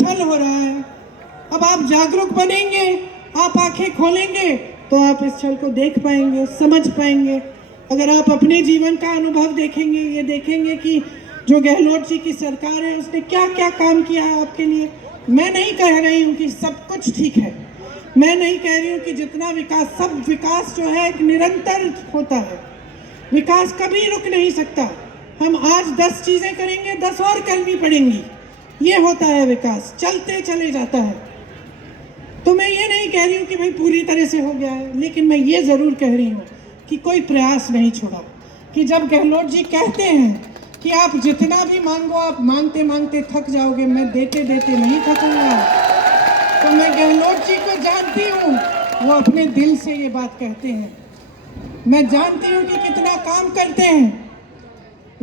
छल हो रहा है। अब आप जागरूक बनेंगे, आप आंखें खोलेंगे तो आप इस छल को देख पाएंगे, समझ पाएंगे। अगर आप अपने जीवन का अनुभव देखेंगे, ये देखेंगे कि जो गहलोत जी की सरकार है उसने क्या क्या काम किया है आपके लिए। मैं नहीं कह रही हूँ कि सब कुछ ठीक है, मैं नहीं कह रही हूँ कि जितना विकास, सब विकास जो है एक निरंतर होता है, विकास कभी रुक नहीं सकता। हम आज 10 चीजें करेंगे, 10 और करनी पड़ेंगी, ये होता है विकास, चलते चले जाता है। तो मैं ये नहीं कह रही हूँ कि भाई पूरी तरह से हो गया है, लेकिन मैं ये जरूर कह रही हूँ कि कोई प्रयास नहीं छोड़ा। कि जब गहलोत जी कहते हैं कि आप जितना भी मांगो, आप मांगते मांगते थक जाओगे, मैं देते देते नहीं थकूंगा, तो मैं गहलोत जी को जानती हूँ, वो अपने दिल से ये बात कहते हैं। मैं जानती हूँ कि कितना काम करते हैं,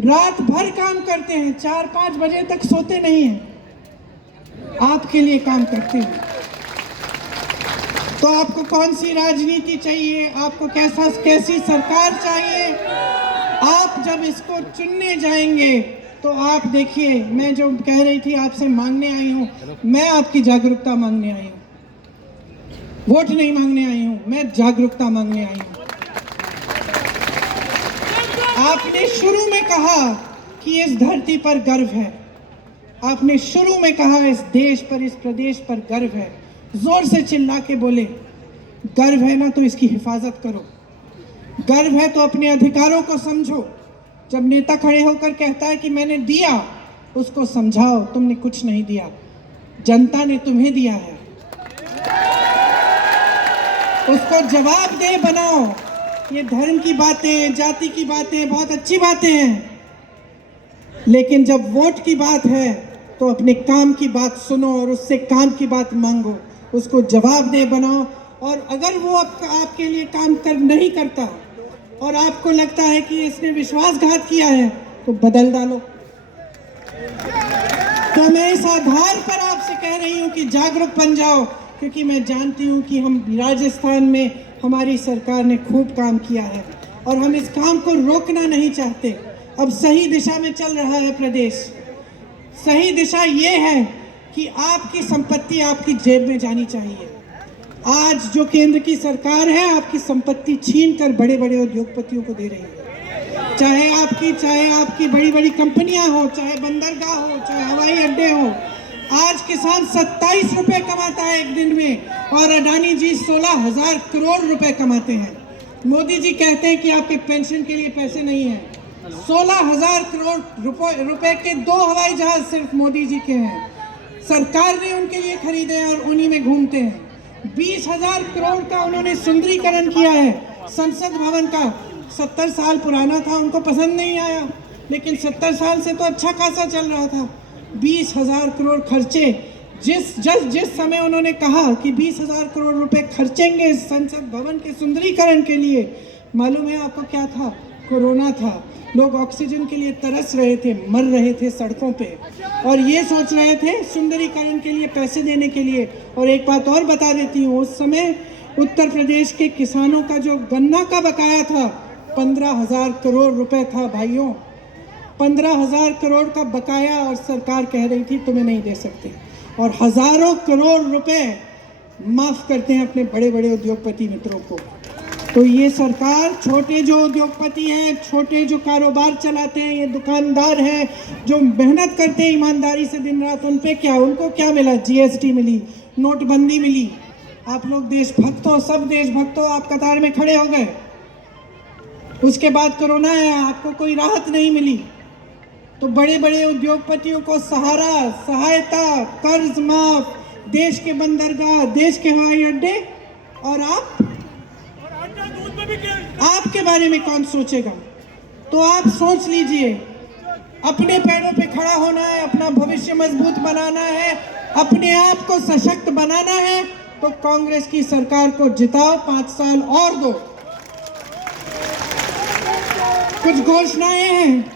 रात भर काम करते हैं, 4-5 बजे तक सोते नहीं हैं, आपके लिए काम करते हैं। तो आपको कौन सी राजनीति चाहिए, आपको कैसी सरकार चाहिए, आप जब इसको चुनने जाएंगे तो आप देखिए, मैं जो कह रही थी आपसे मांगने आई हूँ, मैं आपकी जागरूकता मांगने आई हूँ, वोट नहीं मांगने आई हूँ, मैं जागरूकता मांगने आई हूँ। आपने शुरू में कहा कि इस धरती पर गर्व है, आपने शुरू में कहा इस देश पर, इस प्रदेश पर गर्व है, जोर से चिल्ला के बोले गर्व है ना तो इसकी हिफाजत करो, गर्व है तो अपने अधिकारों को समझो। जब नेता खड़े होकर कहता है कि मैंने दिया, उसको समझाओ तुमने कुछ नहीं दिया, जनता ने तुम्हें दिया है, उसको जवाबदेह बनाओ। ये धर्म की बातें, जाति की बातें बहुत अच्छी बातें हैं, लेकिन जब वोट की बात है तो अपने काम की बात सुनो और उससे काम की बात मांगो, उसको जवाबदेह बनाओ। और अगर वो आपके लिए काम नहीं करता और आपको लगता है कि इसने विश्वासघात किया है, तो बदल डालो। तो मैं इस आधार पर आपसे कह रही हूँ कि जागरूक बन जाओ, क्योंकि मैं जानती हूँ कि हम राजस्थान में हमारी सरकार ने खूब काम किया है और हम इस काम को रोकना नहीं चाहते। अब सही दिशा में चल रहा है प्रदेश। सही दिशा ये है कि आपकी संपत्ति आपकी जेब में जानी चाहिए। आज जो केंद्र की सरकार है आपकी संपत्ति छीन कर बड़े बड़े उद्योगपतियों को दे रही है, चाहे आपकी बड़ी बड़ी कंपनियां हो, चाहे बंदरगाह हो, चाहे हवाई अड्डे हो। आज किसान 27 रुपए कमाता है एक दिन में और अडानी जी 16,000 करोड़ रुपए कमाते हैं। मोदी जी कहते हैं कि आपके पेंशन के लिए पैसे नहीं है। 16,000 करोड़ रुपए के 2 हवाई जहाज सिर्फ मोदी जी के हैं, सरकार ने उनके लिए खरीदे हैं और उन्हीं में घूमते हैं। 20,000 करोड़ का उन्होंने सुंदरीकरण किया है संसद भवन का। 70 साल पुराना था, उनको पसंद नहीं आया, लेकिन 70 साल से तो अच्छा खासा चल रहा था। 20,000 करोड़ खर्चे, जिस समय उन्होंने कहा कि 20,000 करोड़ रुपए खर्चेंगे संसद भवन के सुंदरीकरण के लिए, मालूम है आपको क्या था? कोरोना था। लोग ऑक्सीजन के लिए तरस रहे थे, मर रहे थे सड़कों पे, और ये सोच रहे थे सुंदरीकरण के लिए पैसे देने के लिए। और एक बात और बता देती हूँ, उस समय उत्तर प्रदेश के किसानों का जो गन्ना का बकाया था 15,000 करोड़ रुपए था भाइयों, 15,000 करोड़ का बकाया, और सरकार कह रही थी तुम्हें नहीं दे सकते। और हजारों करोड़ रुपए माफ करते हैं अपने बड़े बड़े उद्योगपति मित्रों को। तो ये सरकार, छोटे जो उद्योगपति हैं, छोटे जो कारोबार चलाते हैं, ये दुकानदार हैं जो मेहनत करते हैं ईमानदारी से दिन रात, उन पे क्या, उनको क्या मिला? जीएसटी मिली, नोटबंदी मिली। आप लोग देशभक्त हो, सब देशभक्त हो, आप कतार में खड़े हो गए। उसके बाद कोरोना आया, आपको कोई राहत नहीं मिली। तो बड़े बड़े उद्योगपतियों को सहारा, सहायता, कर्ज माफ, देश के बंदरगाह, देश के हवाई अड्डे, और आपके बारे में कौन सोचेगा? तो आप सोच लीजिए, अपने पैरों पे खड़ा होना है, अपना भविष्य मजबूत बनाना है, अपने आप को सशक्त बनाना है, तो कांग्रेस की सरकार को जिताओ, 5 साल और दो। कुछ घोषणाएं हैं,